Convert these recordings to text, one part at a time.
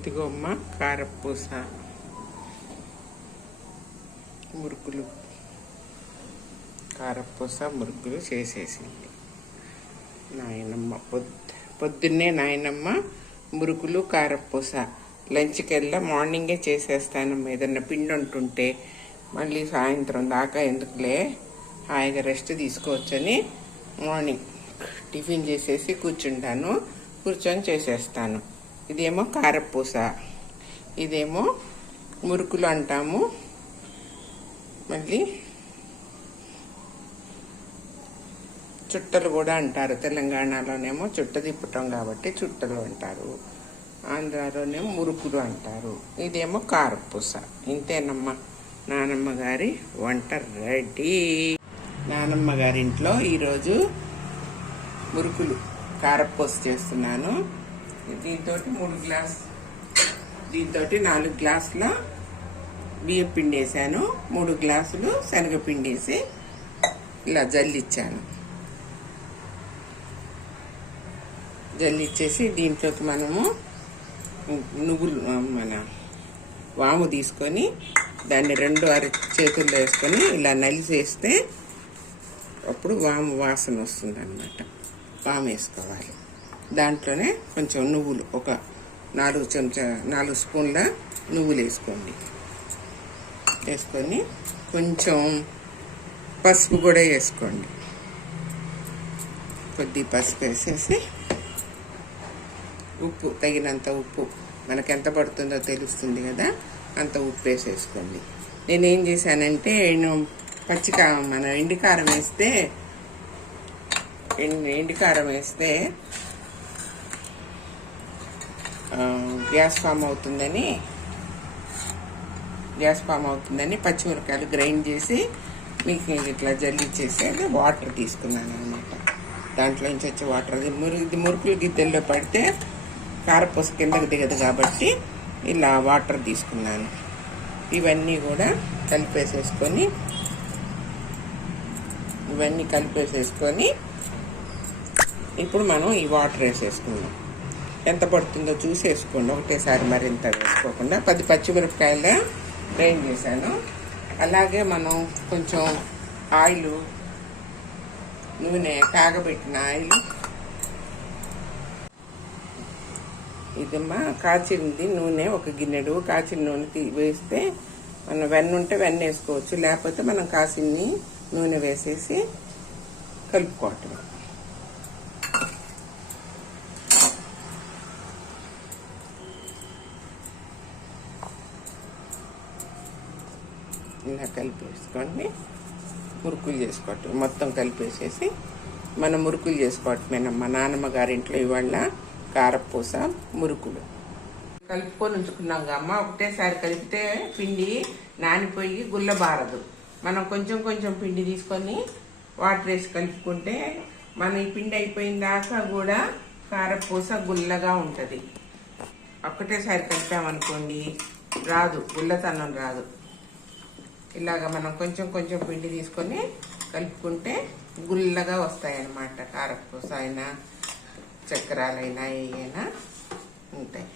ఇదిగో అమ్మ కారపూస మురుకులు, కారపూస మురుకులు చేసేసింది నాయనమ్మ. పొద్దున్నే నాయనమ్మ మురుకులు కారపూస లంచ్కెల్లా మార్నింగే చేసేస్తానమ్మ. ఏదన్నా పిండి ఉంటుంటే మళ్ళీ సాయంత్రం దాకా ఎందుకులే, హాయిగా రెస్ట్ తీసుకోవచ్చని మార్నింగ్ టిఫిన్ చేసేసి కూర్చొని చేసేస్తాను. ఇదేమో కారపూస, ఇదేమో మురుకులు అంటాము. మళ్ళీ చుట్టలు కూడా అంటారు. తెలంగాణలోనేమో చుట్ట తిప్పటం కాబట్టి చుట్టలు అంటారు, ఆంధ్రాలోనేమో మురుకులు అంటారు. ఇదేమో కారపూస. ఇంతేనమ్మా నానమ్మ గారి వంట రెడీ. నానమ్మ గారింట్లో ఈరోజు మురుకులు కారపూస చేస్తున్నాను. దీంతో 4 గ్లాసుల బియ్యం పిండి వేసాను, 3 గ్లాసులు శనగపిండి వేసి ఇలా జల్లిచ్చేసి దీంట్లోకి మనము నువ్వులు మన వాము తీసుకొని దాన్ని 2 చేతుల్లో వేసుకొని ఇలా నలిసేస్తే అప్పుడు వాము వాసన వస్తుంది అన్నమాట. వాము వేసుకోవాలి. దాంట్లోనే కొంచెం నువ్వులు, ఒక 4 స్పూన్ల నువ్వులు వేసుకోండి. వేసుకొని కొంచెం పసుపు కూడా వేసుకోండి. కొద్ది పసుపు వేసేసి ఉప్పు, తగినంత ఉప్పు, మనకు ఎంత పడుతుందో తెలుస్తుంది కదా, అంత ఉప్పు వేసేసుకోండి. నేనేం చేశానంటే మన ఎండికారం వేస్తే గ్యాస్ ఫామ్ అవుతుందని పచ్చిమిరపకాయలు గ్రైండ్ చేసి మీకు ఇట్లా జల్లిచ్చేసి అది వాటర్ తీసుకున్నాను అనమాట. దాంట్లో నుంచి వచ్చే వాటర్ ఇది మురుకులు గిద్దెల్లో పడితే కారపూస కిందకి దిగదు కాబట్టి ఇలా వాటర్ తీసుకున్నాను. ఇవన్నీ కూడా కలిపేసేసుకొని ఇప్పుడు మనం ఈ వాటర్ వేసేసుకుందాం. ఎంత పడుతుందో చూసేసుకోండి, ఒకటేసారి మరింత వేసుకోకుండా. 10 పచ్చిమిరపకాయలు గ్రైండ్ చేశాను. అలాగే మనం కొంచెం నూనె, కాగబెట్టిన ఆయిల్, ఇదమ్మా కాచింది నూనె, ఒక గిన్నెడు కాచిన నూనె వేస్తే మనం వెన్న ఉంటే వెన్న వేసుకోవచ్చు, లేకపోతే మనం కాసిన్ని నూనె వేసేసి కలుపుకోవటం. ఇలా కలిపేసుకోండి, మురుకులు చేసుకోవటం. మొత్తం కలిపేసేసి మనం మురుకులు చేసుకోవటమేనమ్మా. నానమ్మ గారింట్లో ఇవాళ కారపూస మురుకులు కలుపుకొని ఉంచుకున్నాం అమ్మ. ఒకటేసారి కలిపితే పిండి నానిపోయి గుల్లబారదు. మనం కొంచెం పిండి తీసుకొని వాటర్ వేసి కలుపుకుంటే మన ఈ పిండి అయిపోయిన దాకా కూడా కారపూస గుల్లగా ఉంటుంది. ఒక్కటేసారి కలిపామనుకోండి గుల్లతనం రాదు. ఇలాగ మనం కొంచెం పిండి తీసుకొని కలుపుకుంటే గుల్లగా వస్తాయన్నమాట. కారపూస అయినా చక్రాలైనా ఏమైనా ఉంటాయి.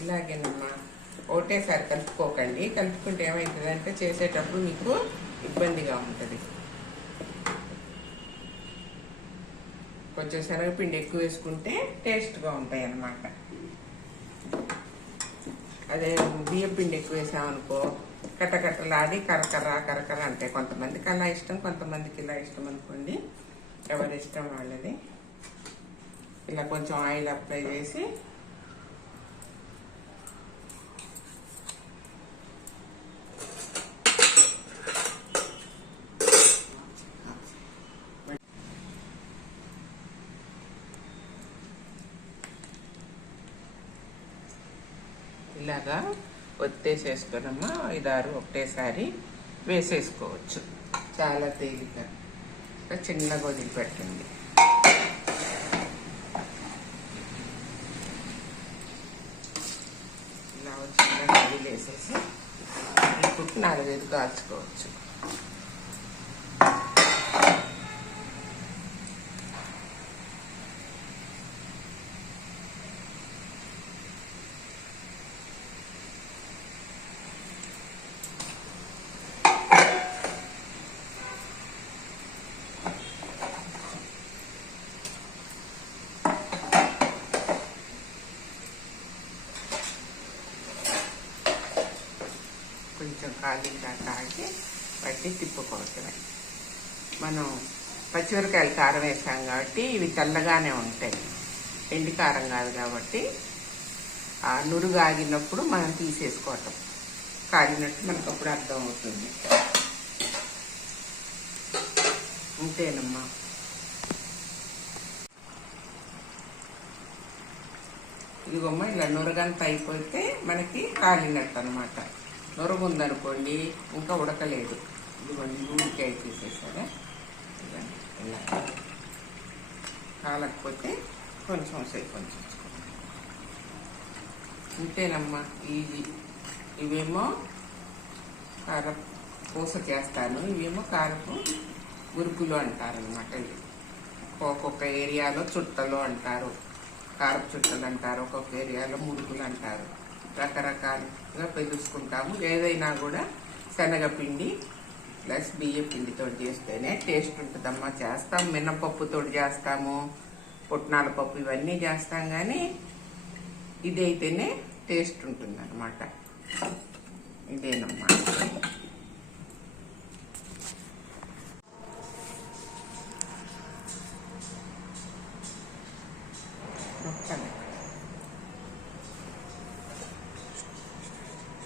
ఇలాగేనమ్మా, ఒకటేసారి కలుపుకోకండి. కలుపుకుంటే ఏమవుతుందంటే చేసేటప్పుడు మీకు ఇబ్బందిగా ఉంటుంది. కొంచెం శనగపిండి ఎక్కువ వేసుకుంటే టేస్ట్గా ఉంటాయి అన్నమాట. అదే బియ్యం పిండి ఎక్కువ వేసామనుకో కట్టకట్టలాడి కరకర అంటే కొంతమందికి అలా ఇష్టం, కొంతమందికి ఇలా ఇష్టం అనుకోండి. ఎవరి ఇష్టం వాళ్ళది. ఇలా కొంచెం ఆయిల్ అప్లై చేసి ఇలాగా ఒత్తేసేసుకున్నామా 5-6 ఒకటేసారి వేసేసుకోవచ్చు. చాలా తేలిక. చిన్నగా వదిలిపెట్టండి. ఇలా చిన్నగా వదిలేసేసి ఇప్పుడు 4-5 కాల్చుకోవచ్చు. ఓకే, పట్టి తిప్పుకోవటమే. మనం పచ్చిమిరకాయలు కారం వేసాం కాబట్టి ఇవి తెల్లగానే ఉంటాయి, ఎండి కారం కాదు కాబట్టి ఆ నురుగు ఆగినప్పుడు మనం తీసేసుకోవటం, కాగినట్టు మనకు అప్పుడు అర్థం అవుతుంది. అంతేనమ్మా. ఇదిగోమ్మ ఇలా నురగంతా అయిపోతే మనకి కాలినట్టు అనమాట. నురుగు ఉందనుకోండి ఇంకా ఉడకలేదు, ఇదిగోండి ఊరికే తీసేసారా. ఇలా కాలకపోతే కొంచెం సేపు కొంచెం ఇంతేనమ్మా, ఈజీ. ఇవేమో కారపు పూస చేస్తాను, ఇవేమో కారపు మురుకులు అంటారనమాట. ఇవి ఒక్కొక్క ఏరియాలో చుట్టలు అంటారు, కారపు చుట్టలు అంటారు, ఒక్కొక్క ఏరియాలో మురుకులు అంటారు. రకరకాలుగా పిలుచుకుంటాము. ఏదైనా కూడా శనగపిండి ప్లస్ బియ్య పిండితో చేస్తేనే టేస్ట్ ఉంటుందమ్మా. చేస్తాం, మినపప్పుతో చేస్తాము, పుట్నాల పప్పు ఇవన్నీ చేస్తాం, కానీ ఇదైతేనే టేస్ట్ ఉంటుంది అన్నమాట. ఇదేనమ్మా.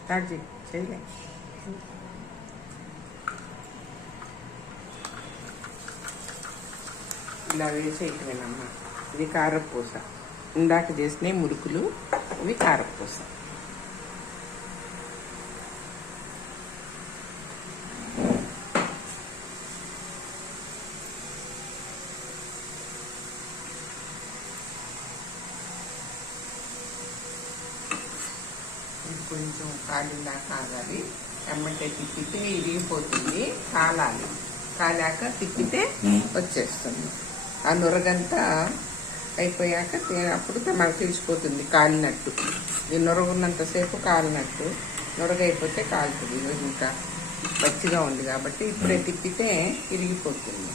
స్టార్ట్ చేయలే. ఇలా వేసేయటమేనమ్మా. ఇది కారపూస, ఇందాక చేసిన మురుకులు, ఇవి కారపూస. కొంచెం కాలిందాక ఆగాలి, ఎమ్మటే తిప్పితే ఇరిగిపోతుంది. కాలాలి, కాలాక తిప్పితే వచ్చేస్తుంది. ఆ నురగంతా అయిపోయాక అప్పుడు మనకు తెలిసిపోతుంది కాలినట్టు. ఈ నురగున్నంతసేపు కాలినట్టు, నురగైపోతే కాలుతుంది. ఇంకా పచ్చిగా ఉంది కాబట్టి ఇప్పుడే తిప్పితే ఇరిగిపోతుంది.